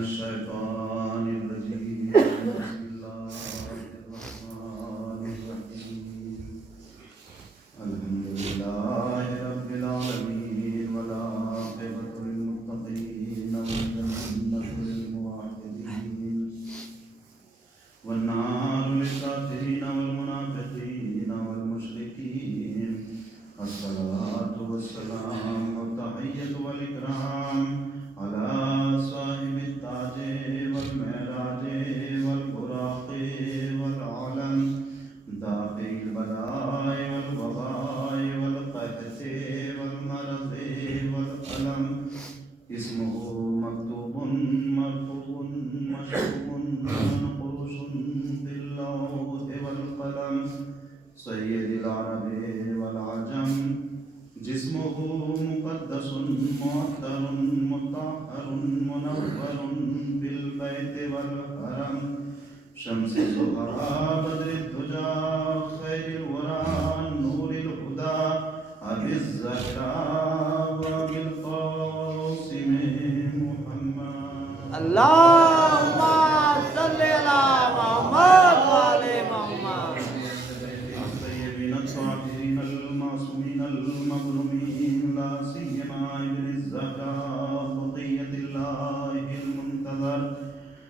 الشيطان الرجيم بسم الله الرحمن الرحيم الحمد لله رب العالمين والعاقبة للمتقين والجنة للموحدين والنار للكافرين والمنافقين والمشركين الصلاة والسلام والتحية والإكرام على صاحب التاج والمعراج والبراق والعلم دافع البلاء والوباء والقحط والمرض والألم اسمه مكتوب مرفوع مشهور منقوش باللوح والقلم سيد العرب والعجم جسمه مقدس معطر مطهر منور بالبيت والحرم شمس الزهراء بدر الدجى خير الورى نور الهدى أبي الزهراء وأبي القاسم محمد اللهم صل على محمد وعلى محمد الطيبين الطاهرين المعصومين المظلومين لا سيما ابن الزهراء بقية الله المنتظر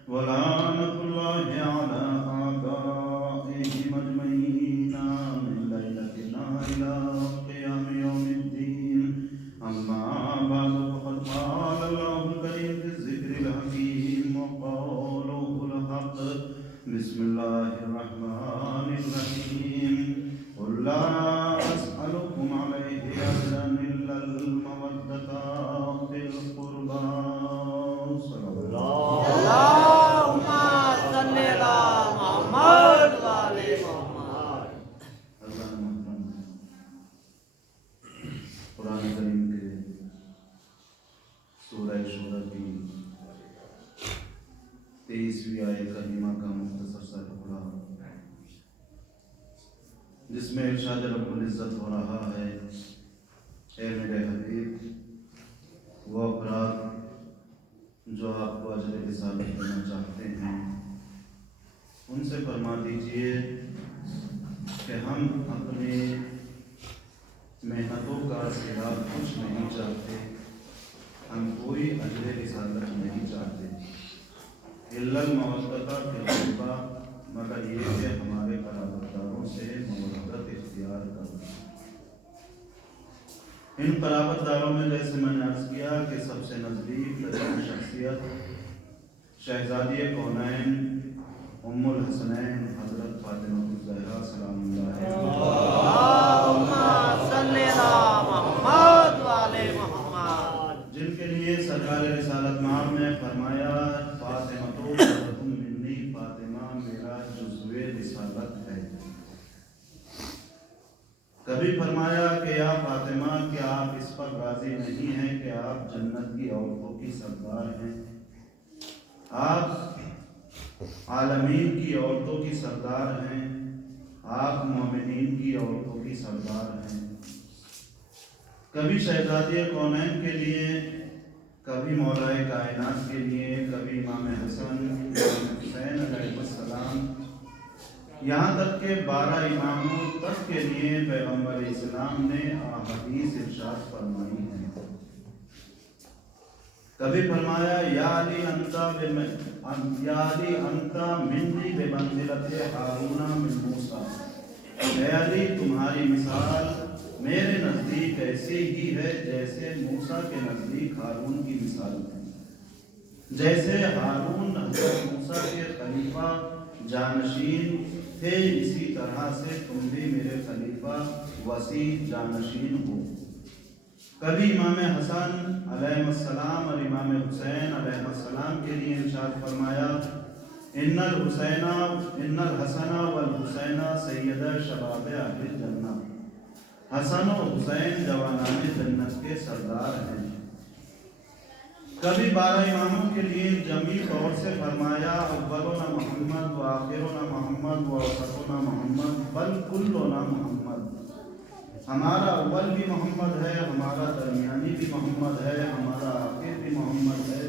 ولعنة الله على أعدائهم أجمعين من ليلتنا إلى قيام يوم الدين أما بعد فقد قال الله الكريم في الذكر الحكيم وقوله الحق بسم الله الرحمن الرحيم قل لا أسألكم عليه أجرا إلا المودة في القربى صلى الله اللهم صل على محمد وعلى محمد اللہ محترم قرآن کریم کے سورہ شورى کی 23ویں آیت کریمہ کا مختصر سا ٹکڑا جس میں ارشاد رب العزت ہو رہا ہے اے میرے حبیب وہ افراد جو آپ کو اجر رسالت دینا چاہتے ہیں ان سے فرما دیجئے کہ ہم اپنے محنتوں کا سوا کچھ نہیں چاہتے، ہم کوئی اجر رسالت نہیں چاہتے الا المودۃ فی القربیٰ، مگر یہ کہ ہمارے قرابتداروں سے مودت اختیار کرنا۔ ان قرابتداروں میں جیسے میں نے عرض کیا کہ سب سے نزدیک ترین شخصیت شہزادی کونین ام الحسنین حضرت فاطمہ الزہرا سلام اللہ علیہا، اللهم صل على محمد وعلى محمد جن کے لیے سرکار رسالت مآب نے فرمایا فاطمہ تو تم منی، فاطمہ میرا جزو رسالت ہے۔ کبھی فرمایا کہ یا فاطمہ کیا آپ اس پر راضی نہیں ہیں کہ آپ جنت کی عورتوں کی سردار ہیں، آپ عالمین کی عورتوں کی سردار ہیں، آپ مومنین کی عورتوں کی سردار ہیں۔ کبھی شہزادی کونین کے لیے، کبھی مولائے کائنات کے لیے، کبھی امام حسن امام حسین علیہ السلام، یہاں تک کہ 12 اماموں تک کے لیے پیغمبر اسلام نے احادیث ارشاد فرمائی ہیں۔ کبھی فرمایا یا علی انت منی بمنزلت ہارون من موسیٰ، اے علی تمہاری مثال میرے نزدیک ایسی ہی ہے جیسے موسیٰ کے نزدیک ہارون کی مثال ہے۔ جیسے ہارون حضرت موسیٰ کے خلیفہ جانشین تھے، اسی طرح سے تم بھی میرے خلیفہ وسیع جانشین ہو۔ کبھی امام حسن علیہ السلام اور امام حسین علیہ السلام کے لیے ارشاد فرمایا ان الحسن والحسین سید شباب اہل الجنہ، حسن و حسین جوانان جنت کے سردار ہیں۔ کبھی 12 اماموں کے لیے جمعی طور سے فرمایا اولنا محمد و آخرنا محمد و اوسطنا محمد بل کلنا محمد، ہمارا اول بھی محمد ہے، ہمارا درمیانی بھی محمد ہے، ہمارا آخر بھی محمد ہے،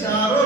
4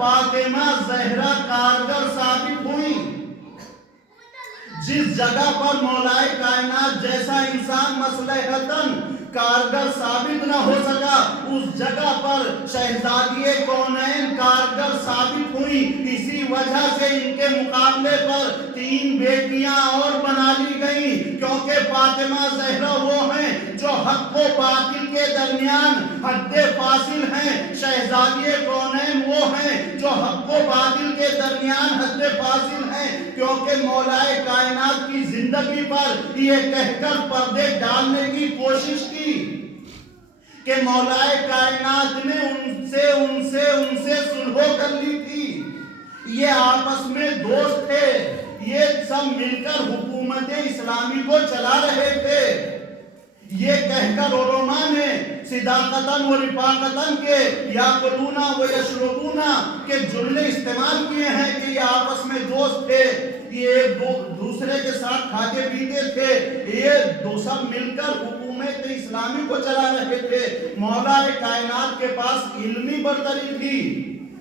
فاطمہ زہرا کارگر ثابت ہوئی، جس جگہ پر مولا کائنات جیسا انسان مصلحتاً کارگر ثابت نہ ہو سکا، اس جگہ پر شہزادی کونین کارگر ثابت ہوئی۔ اسی وجہ سے ان کے مقابلے پر 3 بیٹیاں اور بنا لی گئیں، کیونکہ فاطمہ زہرا وہ ہیں جو حق و باطل کے درمیان حد فاصل ہیں، شہزادی کونین وہ ہیں جو حق و باطل کے درمیان حد فاصل ہیں، کیونکہ مولا کائنات کی زندگی پر یہ کہہ کر پردے ڈالنے کی کوشش کی کہ مولا کائنات نے ان سے صلح کر لی تھی، یہ آپس میں دوست تھے، یہ سب مل کر حکومت اسلامی کو چلا رہے تھے۔ یہ کہہ کر علماء نے صداقتاً و رفاقتاً کے یاکلونا و یشربونا کے جملے استعمال کیے ہیں کہ یہ آپس میں دوست تھے، یہ ایک دوسرے کے ساتھ کھاتے پیتے تھے، یہ دو سب مل کر حکومت اسلامی کو چلا رہے تھے۔ مولا کائنات کے پاس علمی برتری تھی،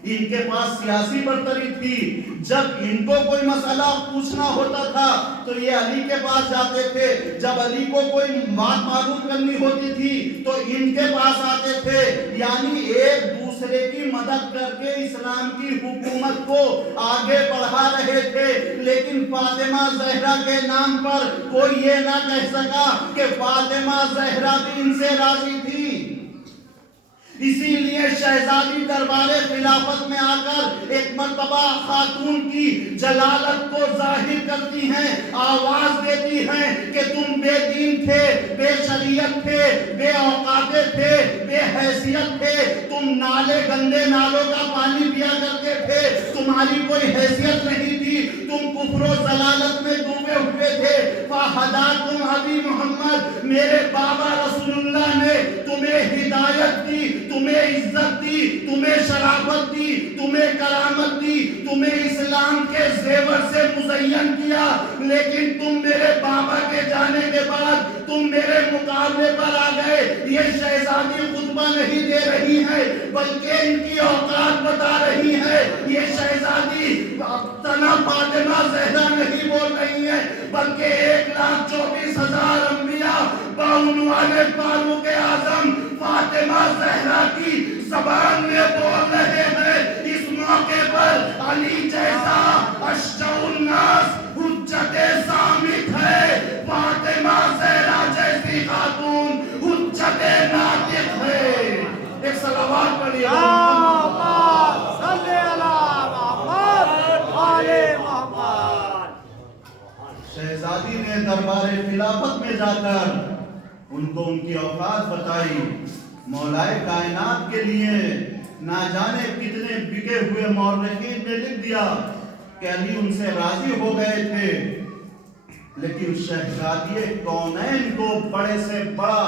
ان کے پاس سیاسی برتری تھی۔ جب ان کو کوئی مسئلہ پوچھنا ہوتا تھا تو یہ علی کے پاس جاتے تھے، جب علی کو کوئی بات معلوم کرنی ہوتی تھی تو ان کے پاس آتے تھے، یعنی ایک دوسرے کی مدد کر کے اسلام کی حکومت کو آگے بڑھا رہے تھے۔ لیکن فاطمہ زہرا کے نام پر کوئی یہ نہ کہہ سکا کہ فاطمہ زہرا بھی ان سے راضی تھی۔ اسی لیے شہزادی دربار خلافت میں آ کر ایک مرتبہ خاتون کی جلالت کو ظاہر کرتی ہیں، آواز دیتی ہیں کہ تم بے دین تھے، بے شریعت تھے، بے اوقات تھے، بے حیثیت تھے، تم نالے گندے نالوں کا پانی پیا کرتے تھے، تمہاری کوئی حیثیت نہیں تھی، تم کفر و ضلالت میں ڈوبے ہوئے تھے۔ فہداکم ابی محمد، میرے بابا رسول اللہ نے تمہیں ہدایت دی، تمہیں عزت دی، تمہیں شرافت دی، تمہیں کرامت دی، تمہیں اسلام کے زیور سے مزین کیا، لیکن تم میرے بابا کے جانے کے بعد تم میرے مقابلے پر آ گئے۔ یہ شہزادی خطبہ نہیں دے رہی ہے بلکہ ان کی اوقات بتا رہی ہے۔ یہ شہزادی تنا فاطمہ زہرا نہیں بول رہی ہے بلکہ 1,24,000 انبیاء بعنوان فاروق اعظم فاطمہ زہرا کی زبان میں بول رہے ہیں۔ اس موقع پر علی جیسا اشجع الناس حجت صامت ہے، فاطمہ زہرا جیسی خاتون حجت ناطق ہے۔ ایک صلوات پڑھیے شہزادی نے دربار خلافت میں جا کر ان کو ان کی اوقات بتائی۔ مولا کائنات کے لیے نہ جانے کتنے بکے ہوئے مورخین نے لکھ دیا کہ علی ان سے راضی ہو گئے تھے، لیکن شہزادی کونین کو بڑے سے بڑا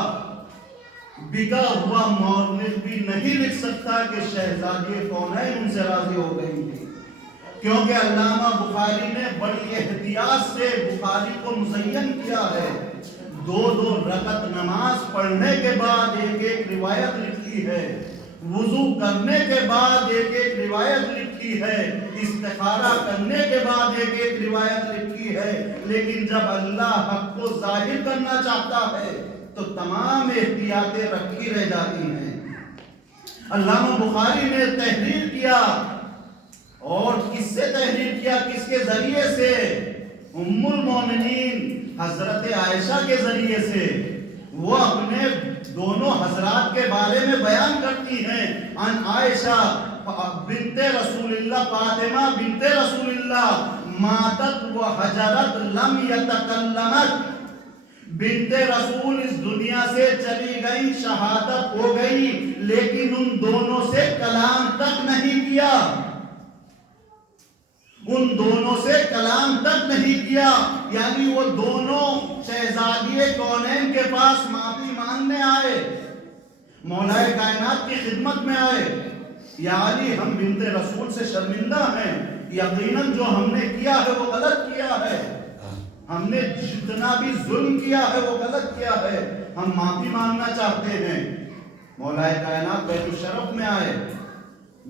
بکا ہوا مورخ بھی نہیں لکھ سکتا کہ شہزادی کونین ان سے راضی ہو گئی تھی، کیونکہ علامہ بخاری نے بڑی احتیاط سے بخاری کو مزین کیا ہے۔ 2 رکعت نماز پڑھنے کے بعد ایک روایت لکھی ہے، وضو کرنے کے بعد ایک روایت لکھی ہے، استخارہ کرنے کے بعد ایک روایت لکھی ہے، لیکن جب اللہ حق کو ظاہر کرنا چاہتا ہے تو تمام احتیاطیں رکھی رہ جاتی ہیں۔ علامہ بخاری نے تحریر کیا، اور کس سے تحریر کیا، کس کے ذریعے سے؟ ام المومنین حضرت عائشہ کے ذریعے سے۔ وہ اپنے دونوں حضرات کے بارے میں بیان کرتی ہیں، ان عائشہ بنت رسول اللہ، فاطمہ بنت رسول اللہ ماتت و حجرت لم یتکلمت، بنت رسول اس دنیا سے چلی گئی، شہادت ہو گئی، لیکن ان دونوں سے کلام تک نہیں کیا، ان دونوں سے کلام تک نہیں کیا، یعنی وہ دونوں شہزادی کونین کے پاس معافی مانگنے آئے، مولا کائنات کی خدمت میں آئے، یا علی ہم بنت رسول سے شرمندہ ہیں، یقیناً جو ہم نے کیا ہے وہ غلط کیا ہے، ہم نے جتنا بھی ظلم کیا ہے وہ غلط کیا ہے، ہم معافی مانگنا چاہتے ہیں۔ مولا کائنات بیت الشرف میں آئے،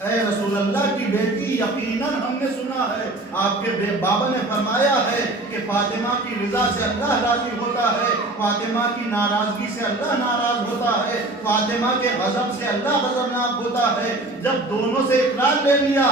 اے رسول اللہ کی بیٹی یقیناً ہم نے سنا ہے آپ کے بابا نے فرمایا ہے کہ فاطمہ کی رضا سے اللہ راضی ہوتا ہے، فاطمہ کی ناراضگی سے اللہ ناراض ہوتا ہے، فاطمہ کے غضب سے اللہ غضبناک ہوتا ہے۔ جب دونوں سے اقرار لے لیا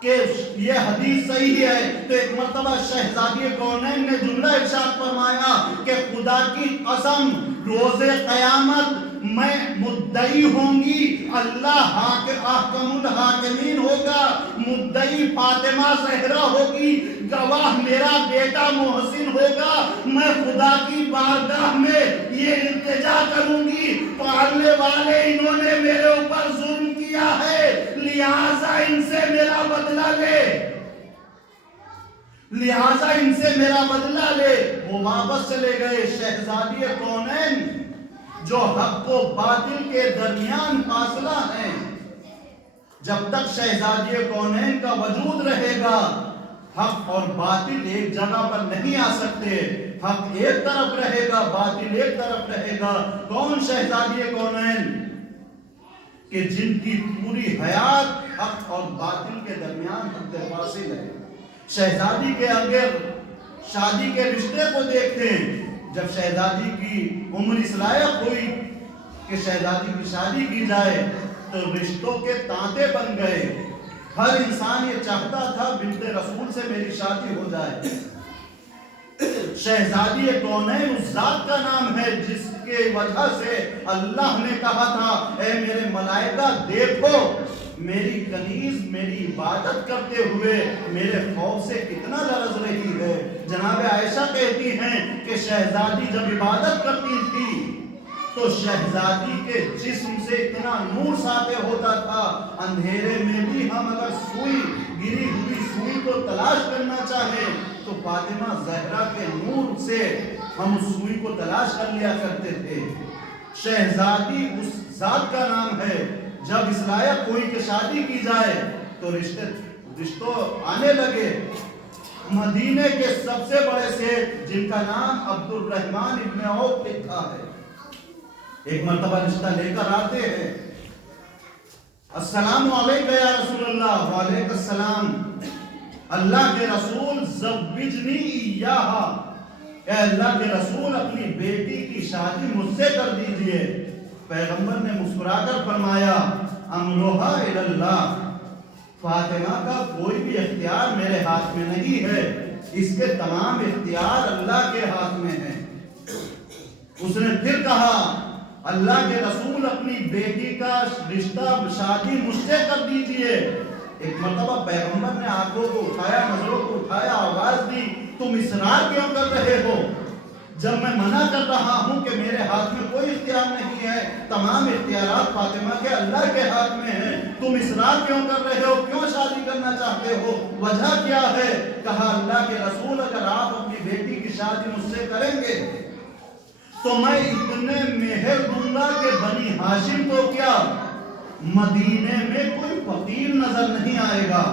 کہ یہ حدیث صحیح ہے تو ایک مرتبہ شہزادی کونین نے جملہ ارشاد فرمایا کہ خدا کی قسم روز قیامت میں مدعی ہوں گی، اللہ احکم الحاکمین ہوگا، مدعی فاطمہ زہرا ہوگی، گواہ میرا بیٹا محسن ہوگا، میں خدا کی بارگاہ میں یہ التجا کروں گی پالنے والے انہوں نے میرے اوپر ظلم کیا ہے، لہٰذا ان سے میرا بدلہ لے، لہٰذا ان سے میرا بدلہ لے۔ وہ واپس چلے گئے۔ شہزادی کونین جو حق و باطل کے درمیان فاصلہ ہے، جب تک شہزادی کونین کا وجود رہے گا حق اور باطل ایک جگہ پر نہیں آ سکتے، حق ایک طرف رہے گا باطل ایک طرف رہے گا۔ کون شہزادی کونین؟ کہ جن کی پوری حیات حق اور باطل کے درمیان حد فاصل ہے۔ شہزادی کے اگر شادی کے رشتے کو دیکھیں، جب شہزادی کی عمر اس لائق ہوئی کہ شہزادی کی شادی کی جائے تو رشتوں کے تانتے بن گئے۔ ہر انسان یہ چاہتا تھا بنت رسول سے میری شادی ہو جائے۔ شہزادی کونین اس ذات کا نام ہے جس کے وجہ سے اللہ نے کہا تھا اے میرے ملائکہ دیکھو میری کنیز میری عبادت کرتے ہوئے میرے خوف سے کتنا لرز رہی ہے۔ جناب عائشہ کہتی ہیں کہ شہزادی جب عبادت کرتی تھی تو شہزادی کے جسم سے اتنا نور ساطع ہوتا تھا، اندھیرے میں بھی ہم اگر سوئی گری ہوئی سوئی کو تلاش کرنا چاہیں تو فاطمہ زہرا کے نور سے ہم اس سوئی کو تلاش کر لیا کرتے تھے۔ شہزادی اس ذات کا نام ہے جب اس لائق کوئی کہ شادی کی جائے تو رشتوں آنے لگے۔ مدینے کے سب سے بڑے سیٹ جن کا نام عبد الرحمن ابن عوف لکھا ہے، ایک مرتبہ رشتہ لے کر آتے ہیں۔ السلام علیکم یا رسول اللہ۔ وعلیکم السلام۔ اللہ کے رسول زوجنی ایہا، اے اللہ کے رسول اپنی بیٹی کی شادی مجھ سے کر دیجئے۔ پیغمبر نے مسکرا کر فرمایا امرھا الی اللہ، فاطمہ کا کوئی بھی اختیار میرے ہاتھ میں نہیں ہے، اس کے تمام اختیار اللہ کے ہاتھ میں ہیں۔ اس نے پھر کہا اللہ کے رسول اپنی بیٹی کا رشتہ شادی مجھ سے کر دیجئے۔ ایک مرتبہ پیغمبر نے آنکھوں کو اٹھایا نظروں کو اٹھایا آواز دی تم اصرار کیوں کر رہے ہو؟ جب میں منع کر رہا ہوں کہ میرے ہاتھ میں کوئی اختیار نہیں ہے، تمام اختیارات فاطمہ کے اللہ کے ہاتھ میں ہیں، تم اصرار کیوں کر رہے ہو؟ کیوں شادی کرنا چاہتے ہو؟ وجہ کیا ہے؟ کہا اللہ کے رسول اگر آپ اپنی بیٹی کی شادی مجھ سے کریں گے تو میں اتنے مہر دوں گا کہ بنی ہاشم کو کیا مدینے میں کوئی فقیر نظر نہیں آئے گا۔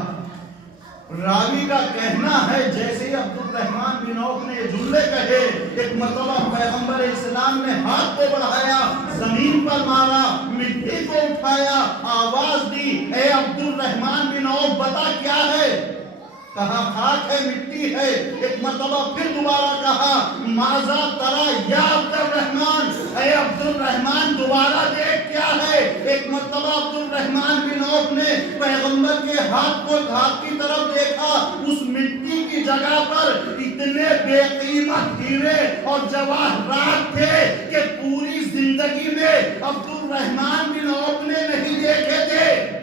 راوی کا کہنا ہے جیسے ہی عبد الرحمن بن عوف نے یہ جملے کہے ایک مرتبہ پیغمبر اسلام نے ہاتھ کو بڑھایا زمین پر مارا مٹی کو اٹھایا آواز دی اے عبد الرحمن بن عوف بتا کیا ہے؟ کہا خاک ہے مٹی ہے۔ ایک مرتبہ پھر دوبارہ کہا ماذا ترى یا عبد الرحمن، اے عبد الرحمن دوبارہ دیکھ کیا ہے؟ ایک مرتبہ عبد الرحمن بن عوف نے پیغمبر کے ہاتھ کی طرف دیکھا، اس مٹی کی جگہ پر اتنے بے قیمت ہیرے اور جواہرات تھے کہ پوری زندگی میں عبد الرحمن بن عوف نے نہیں دیکھے تھے،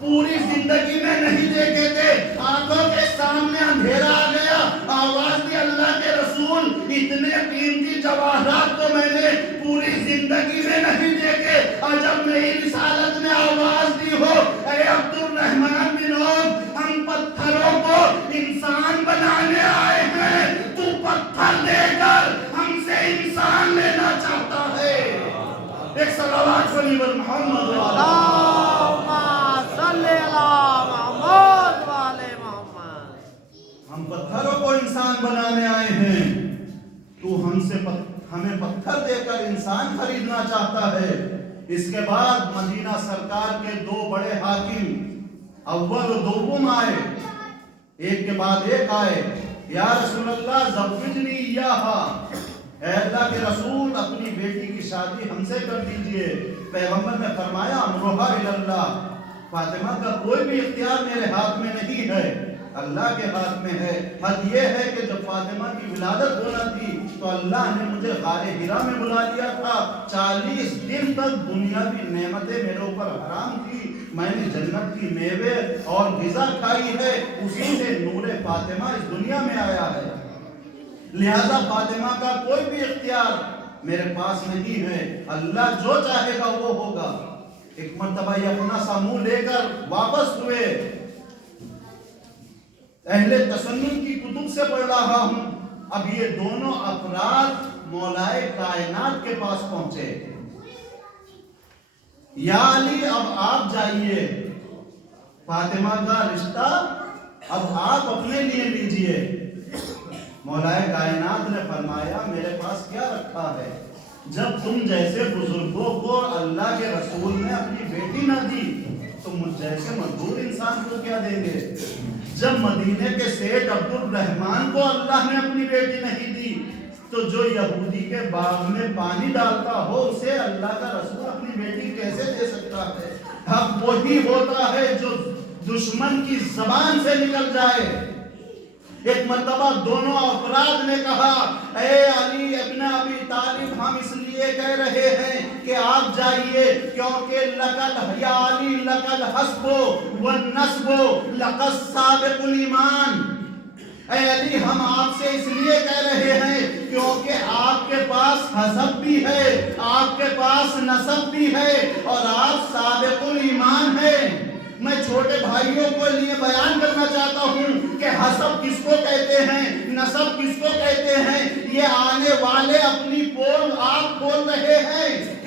پوری زندگی میں نہیں دیکھے تھے۔ آنکھوں کے سامنے اندھیرا آ گیا، آواز دی اللہ کے رسول اتنے قیمتی جواہرات تو میں نے پوری زندگی میں نہیں دیکھے، اور جب میری رسالت میں آواز دی ہو اے عبد الرحمن بن عوف ہم پتھروں کو انسان بنانے آئے ہیں، تو پتھر دے کر ہم سے انسان لینا چاہتا ہے۔ ایک صلوات علی محمد ہم پتھروں کو انسان بنانے آئے ہیں، تو ہمیں پتھر دے کر انسان خریدنا چاہتا ہے۔ اس کے بعد مدینہ سرکار کے دو بڑے حاکم اول و دوم آئے، ایک کے بعد ایک آئے، یا رسول اللہ زوجنی ایہا، اے اللہ کے رسول اپنی بیٹی کی شادی ہم سے کر دیجئے۔ پیغمبر نے فرمایا امرھا الی اللہ، فاطمہ کا کوئی بھی اختیار میرے ہاتھ میں نہیں ہے، اللہ کے ہاتھ میں ہے۔ حد یہ ہے کہ جب فاطمہ کی ولادت ہونا تھی تو اللہ نے مجھے غار حرا میں بلا دیا تھا، 40 دن تک دنیاوی نعمتیں میرے اوپر حرام تھی، میں نے جنت کی میوے اور غذا کھائی ہے، اسی سے نور فاطمہ اس دنیا میں آیا ہے، لہذا فاطمہ کا کوئی بھی اختیار میرے پاس نہیں ہے، اللہ جو چاہے گا وہ ہوگا۔ ایک مرتبہ یہ اپنا سا منہ لے کر واپس ہوئے، اہل تسنن کی کتب سے پڑھ رہا ہوں، اب یہ دونوں افراد مولائے کائنات کے پاس پہنچے، یا علی اب آپ جائیے، فاطمہ کا رشتہ اب آپ اپنے لیے لیجئے۔ مولائے کائنات نے فرمایا میرے پاس کیا رکھا ہے، جب تم جیسے بزرگوں کو اللہ کے رسول نے اپنی بیٹی نہ دی تو مجھ جیسے مزدور انسان کو کیا دیں گے؟ جب مدینے کے سیٹھ عبد الرحمن کو اللہ نے اپنی بیٹی نہیں دی تو جو یہودی کے باغ میں پانی ڈالتا ہو اسے اللہ کا رسول اپنی بیٹی کیسے دے سکتا ہے؟ اب وہی ہوتا ہے جو دشمن کی زبان سے نکل جائے۔ ایک مرتبہ دونوں افراد نے کہا اے علی ابن ابی طالب ہم اس لیے کہہ رہے ہیں کہ آپ جائیے کیونکہ لقد یا علی لقد حسب والنسب لقد سابق الایمان، اے علی ہم آپ سے اس لیے کہہ رہے ہیں کیونکہ آپ کے پاس حسب بھی ہے، آپ کے پاس نسب بھی ہے اور آپ سابق الایمان ہیں۔ میں چھوٹے بھائیوں کو لیے بیان کرنا چاہتا ہوں کہ حسب کس کو کہتے ہیں، نسب کس کو کہتے ہیں، یہ آنے والے اپنی پول آپ کھول رہے ہیں۔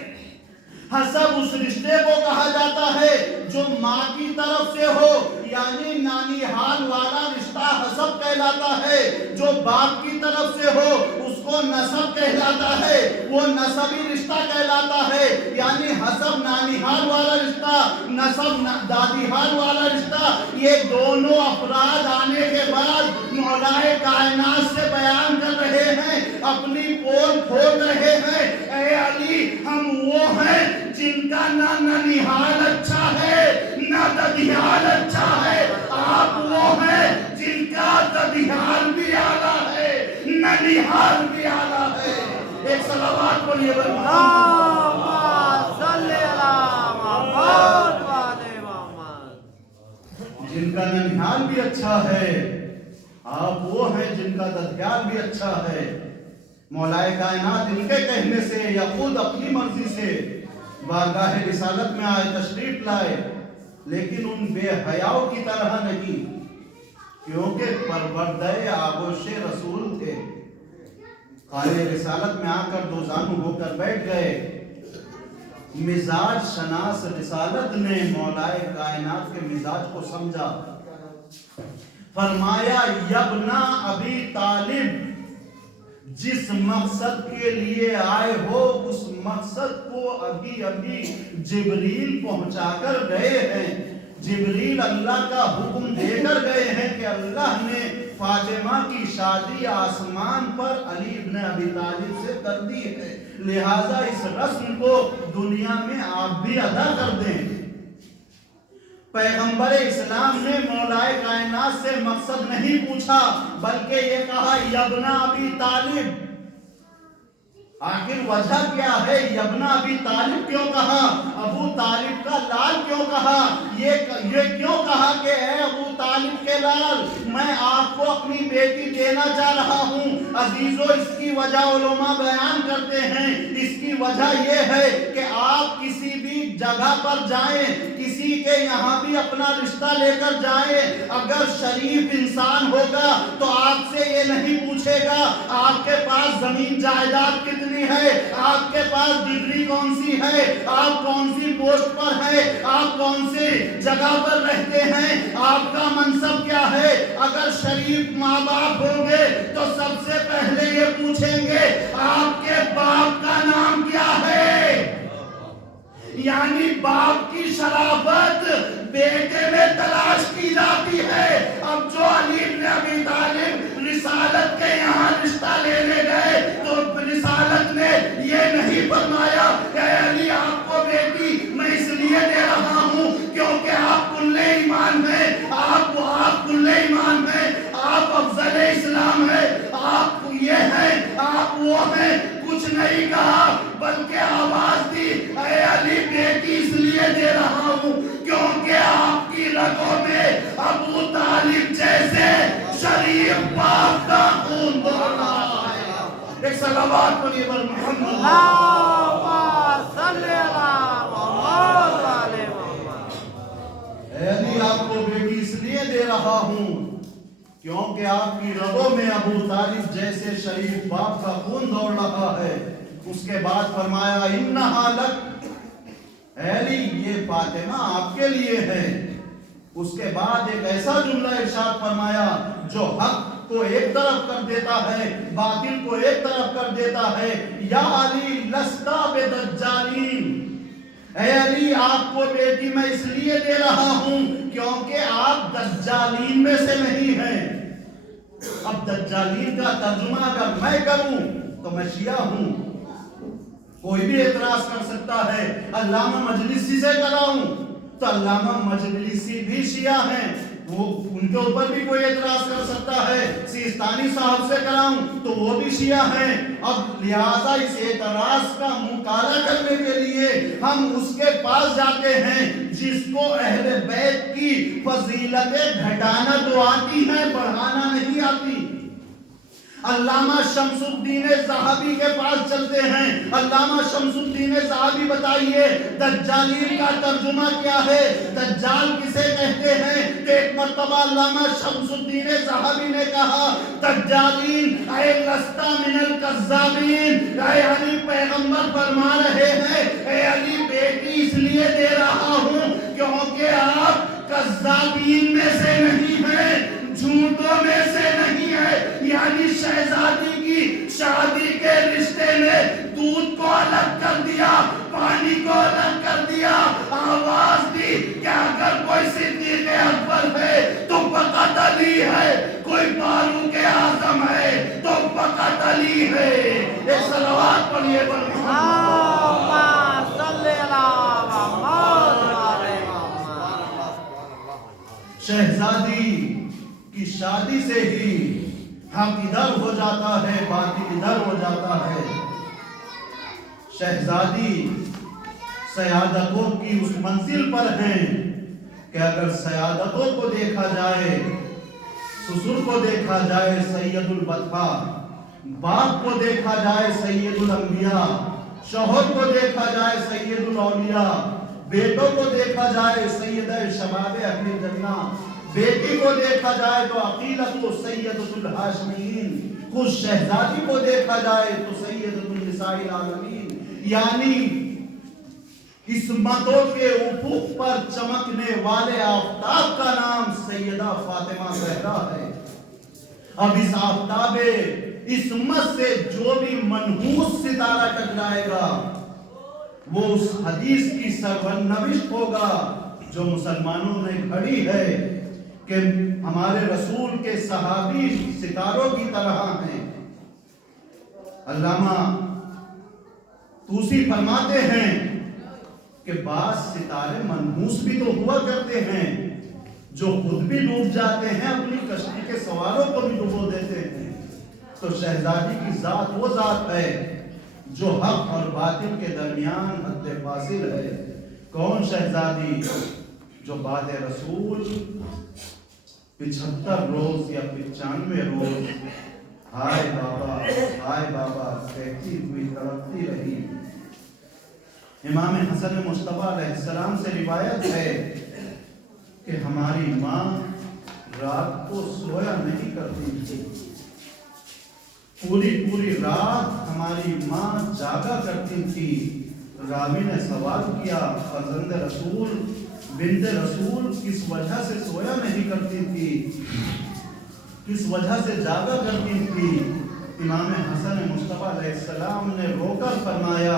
حسب اس رشتے کو کہا جاتا ہے جو ماں کی طرف سے ہو، یعنی نانی حال والا رشتہ حسب کہلاتا ہے، جو باپ کی طرف سے ہو اس کو نسب کہلاتا ہے، وہ نسبی رشتہ کہلاتا ہے، یعنی حسب نانی حال والا رشتہ، نسب دادی حال والا رشتہ۔ یہ دونوں افراد آنے کے بعد مولائے کائنات سے بیان کر رہے ہیں، اپنی پول کھول رہے ہیں، اے علی ہم وہ ہیں جن کا نہ ننیحال اچھا ہے نہ ددیال اچھا ہے، آپ وہ ہیں جن کا ددیال بھی اعلیٰ ہے ننیحال بھی اعلیٰ ہے۔ ایک صلوات بولیے اللہم صلی علی محمد وعلی محمد۔ جن کا ننیحال بھی اچھا ہے آپ وہ ہیں جن کا ددیال بھی اچھا ہے۔ مولائے کائنات ان کے کہنے سے یا خود اپنی مرضی سے بارگاہ رسالت میں آئے، تشریف لائے، لیکن ان بے حیاؤں کی طرح نہیں، کیونکہ پروردہ آغوش رسول تھے۔ خانہ رسالت میں آ کر دو زانو ہو کر بیٹھ گئے۔ مزاج شناس رسالت نے مولائے کائنات کے مزاج کو سمجھا، فرمایا یبنا ابی طالب جس مقصد کے لیے آئے ہو اس مقصد کو ابھی ابھی جبریل پہنچا کر گئے ہیں، جبریل اللہ کا حکم دے کر گئے ہیں کہ اللہ نے فاطمہ کی شادی آسمان پر علی ابن ابی طالب سے کر دی ہے، لہٰذا اس رسم کو دنیا میں آپ بھی ادا کر دیں۔ پیغمبر اسلام نے مولائے کائنات سے مقصد نہیں پوچھا بلکہ یہ کہا یبنا ابی طالب۔ آخر وجہ کیا ہے؟ یبنا ابی طالب کیوں کہا؟ ابو طالب کا لال کیوں کہا؟ یہ کیوں کہا کہ اے ابو طالب کے لال میں آپ کو اپنی بیٹی دینا چاہ رہا ہوں؟ عزیزو اس کی وجہ علماء بیان کرتے ہیں، اس کی وجہ یہ ہے کہ آپ کسی بھی جگہ پر جائیں، کسی کے یہاں بھی اپنا رشتہ لے کر جائیں، اگر شریف انسان ہوگا تو آپ سے یہ نہیں پوچھے گا آپ کے پاس زمین جائیداد کتنی ہے، آپ کے پاس ڈگری کون سی ہے، آپ کون سی پوسٹ پر ہیں، آپ کون سی جگہ پر رہتے ہیں، آپ کا منصب کیا ہے۔ اگر شریف ماں باپ ہوں گے تو سب سے پہلے یہ پوچھیں گے آپ کے باپ کا نام کیا ہے۔ یعنی باپ کی شرافت بیٹے میں تلاش کی جاتی ہے. اب جو علی بن ابی طالب رسالت کے یہاں رشتہ لینے گئے تو رسالت نے یہ نہیں فرمایا کہ علی آپ کو بیٹی میں اس لیے دے رہا ہوں کیونکہ آپ کل ایمان ہیں, آپ کل ایمان ہیں, آپ افضل اسلام ہیں, آپ یہ ہیں, آپ وہ ہیں. کچھ نہیں کہا بلکہ آواز دی, اے علی بیٹی اس لیے دے رہا ہوں کیونکہ آپ کی رگوں میں ابو طالب جیسے شریف باپ کا خون دوڑ رہا ہے. ایک صلوات پڑھیے بر محمد. اللہم صلی علی محمد و آل محمد. اے علی آپ کو بیٹی اس لیے دے رہا ہوں کیونکہ آپ کی رگوں میں ابو طالب جیسے شریف باپ کا خون دوڑ رہا ہے. اس کے بعد فرمایا انہا لک, اے علی یہ فاطمہ آپ کے لیے ہے. اس کے بعد ایک ایسا جملہ ارشاد فرمایا جو حق کو ایک طرف کر دیتا ہے, باطل کو ایک طرف کر دیتا ہے. یا علی لستا بدجالین, اے علی آپ کو بیٹی میں اس لیے دے رہا ہوں کیونکہ آپ دجالین میں سے نہیں ہیں. اب دجالین کا ترجمہ اگر میں کروں تو میں شیعہ ہوں, کوئی بھی اعتراض کر سکتا ہے. علامہ مجلسی سے کراؤں تو علامہ مجلسی بھی شیعہ ہیں, وہ ان کے اوپر بھی کوئی اعتراض کر سکتا ہے. سیستانی صاحب سے کراؤں تو وہ بھی شیعہ ہیں. اب لہٰذا اس اعتراض کا مقابلہ کرنے کے لیے ہم اس کے پاس جاتے ہیں جس کو اہل بیت کی فضیلتیں گھٹانا تو آتی ہیں, بڑھانا نہیں آتی. علامہ شمس الدین ذہبی کے پاس چلتے ہیں. علامہ شمس الدین ذہبی بتائیے دجالین کا ترجمہ کیا ہے, دجال کسے کہتے ہیں؟ کہ ایک مرتبہ علامہ شمس الدین ذہبی نے کہا دجالین اے لستا من الکذابین, اے علی پیغمبر فرما رہے ہیں اے علی بیٹی اس لیے دے رہا ہوں کیونکہ آپ کذابین میں سے نہیں ہیں, جھوٹوں میں سے نہیں ہے. یعنی شہزادی کی شادی کے رشتے نے دودھ کو الگ کر دیا, پانی کو الگ کر دیا. آواز دی کہ اگر کوئی صدیق اکبر ہے تو فقط علی ہے, کوئی فاروق اعظم ہے تو فقط علی ہے. ایک صلوات پڑھیے بر اللہم صلی علی محمد و آل محمد. شہزادی کی شادی سے ہی حق ادھر ہو جاتا ہے, باطل ادھر ہو جاتا ہے. شہزادی سیادتوں کی اس منزل پر ہیں کہ اگر سیادتوں کو دیکھا جائے, سسر کو دیکھا جائے سید البطحا, باپ کو دیکھا جائے سید الانبیاء, شوہر کو دیکھا جائے سید الاولیاء, بیٹوں کو دیکھا جائے سید شباب اہل جنہ, بیٹی کو دیکھا جائے تو عقیلت و سیدۃ الہاشمین, خود شہزادی کو دیکھا جائے تو سیدۃ النساء العالمین. یعنی عصمتوں کے افق پر چمکنے والے آفتاب کا نام سیدہ فاطمہ زہرا ہے. اب اس آفتاب عصمت سے جو بھی منحوس ستارہ ٹکرائے گا وہ اس حدیث کی سرنوشت ہوگا جو مسلمانوں نے گھڑی ہے کہ ہمارے رسول کے صحابی ستاروں کی طرح ہیں. علامہ طوسی فرماتے ہیں کہ بعض ستارے منحوس بھی تو ہوا کرتے ہیں جو خود بھی ڈوب جاتے ہیں, اپنی کشتی کے سواروں کو بھی ڈبو دیتے ہیں. تو شہزادی کی ذات وہ ذات ہے جو حق اور باطل کے درمیان حد فاصل ہے. کون شہزادی؟ جو بعد رسول 75 روز یا 95 روز ہائے بابا کہتی ہوئی تڑپتی رہی. امام حسن مصطفیٰ علیہ السلام سے روایت ہے کہ ہماری ماں رات کو سویا نہیں کرتی تھی, پوری رات ہماری ماں جاگا کرتی تھی. راوی نے سوال کیا فرزند رسول بنت رسول کس وجہ سے سویا نہیں کرتی تھی, کس وجہ سے جاگا کرتی تھی؟ امام حسن مصطفیٰ علیہ السلام نے رو کر فرمایا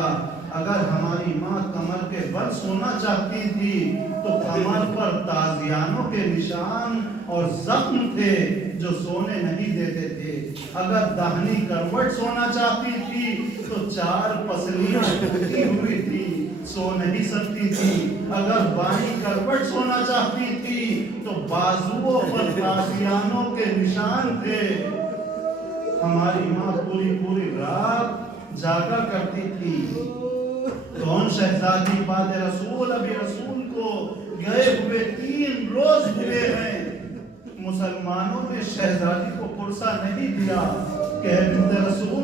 اگر ہماری ماں کمر کے بل سونا چاہتی تھی تو کمر پر تازیانوں کے نشان اور زخم تھے جو سونے نہیں دیتے تھے. اگر داہنی کروٹ سونا چاہتی تھی تو 4 پسلیاں ٹوٹی ہوئی تھی، سو نہیں سکتی تھی. اگر بائیں کروٹ سونا چاہتی تھی تو بازوؤں پر تازیانوں کے نشان تھے. ہماری ماں پوری رات جاگا کرتی تھی. کون شہزادی بعد رسول ابھی رسول کو گئے ہوئے 3 روز ہوئے ہیں. مسلمانوں نے شہزادی کو پرسہ نہیں دیا کہ اے بنت رسول